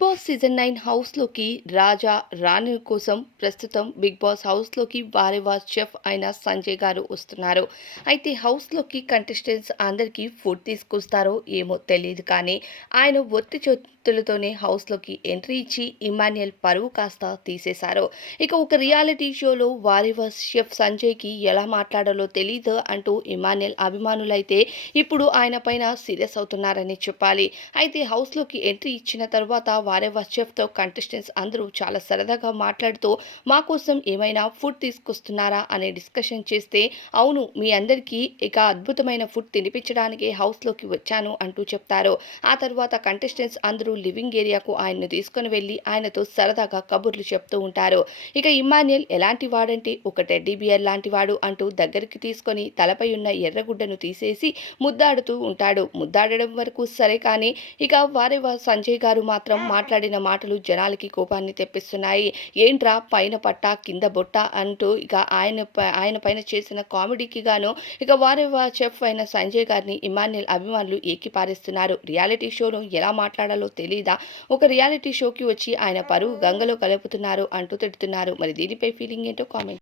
Boss season nine హౌస్లోకి రాజా రాణి కోసం ప్రస్తుతం బిగ్ బాస్ హౌస్లోకి వారి చెఫ్ అయిన సంజయ్ గారు వస్తున్నారు. అయితే హౌస్లోకి కంటెస్టెంట్స్ అందరికీ ఫుడ్ తీసుకొస్తారో ఏమో తెలియదు కానీ ఆయన ఒత్తి చేతులతోనే హౌస్లోకి ఎంట్రీ ఇచ్చి ఇమాన్యుయల్ పరువు కాస్త తీసేశారు. ఇక ఒక రియాలిటీ షోలో వారేవా షెఫ్ సంజయ్కి ఎలా మాట్లాడాలో తెలియదు అంటూ ఇమాన్యుయల్ అభిమానులైతే ఇప్పుడు ఆయన పైన సీరియస్ అవుతున్నారని చెప్పాలి. అయితే హౌస్లోకి ఎంట్రీ ఇచ్చిన తర్వాత వారే షెఫ్తో కంటెస్టెంట్స్ అందరూ చాలా సరదాగా మాట్లాడుతూ మా కోసం ఏమైనా ఫుడ్ తీసుకొస్తున్నారా? అనే డిస్కషన్ చేస్తే అవును మీ అందరికీ ఇక అద్భుతమైన ఫుడ్ తినిపించడానికి హౌస్లోకి వచ్చాను అంటూ చెప్తారు. ఆ తర్వాత కంటెస్టెంట్స్ అందరూ లివింగ్ ఏరియాకు ఆయన్ను తీసుకుని వెళ్ళి ఆయనతో సరదాగా కబుర్లు చెప్తూ ఉంటారు. ఇక ఇమాన్యుయల్ ఎలాంటి వాడంటే ఒక టెడ్డీ బియర్ లాంటి వాడు అంటూ దగ్గరికి తీసుకొని తలపై ఉన్న ఎర్రగుడ్డను తీసేసి ముద్దాడుతూ ఉంటాడు. ముద్దాడడం వరకు సరే కానీ ఇక వారే సంజయ్ గారు మాత్రం మాట్లాడిన మాటలు జనాలకి కోపాన్ని తెప్పిస్తున్నాయి. ఏంట్రా పైన పట్ట కింద బొట్ట అంటూ ఇక ఆయన ఆయన పైన చేసిన కామెడీకి గాను ఇక వారే చెఫ్ అయిన సంజయ్ గారిని ఇమాన్యుల్ అభిమానులు ఏకిపారేస్తున్నారు. రియాలిటీ షోను ఎలా మాట్లాడాలో తెలీదా? ఒక రియాలిటీ షోకి వచ్చి ఆయన పరువు గంగలో కలుపుతున్నారు అంటూ తిడుతున్నారు. మరి దీనిపై ఫీలింగ్ ఏంటో కామెంట్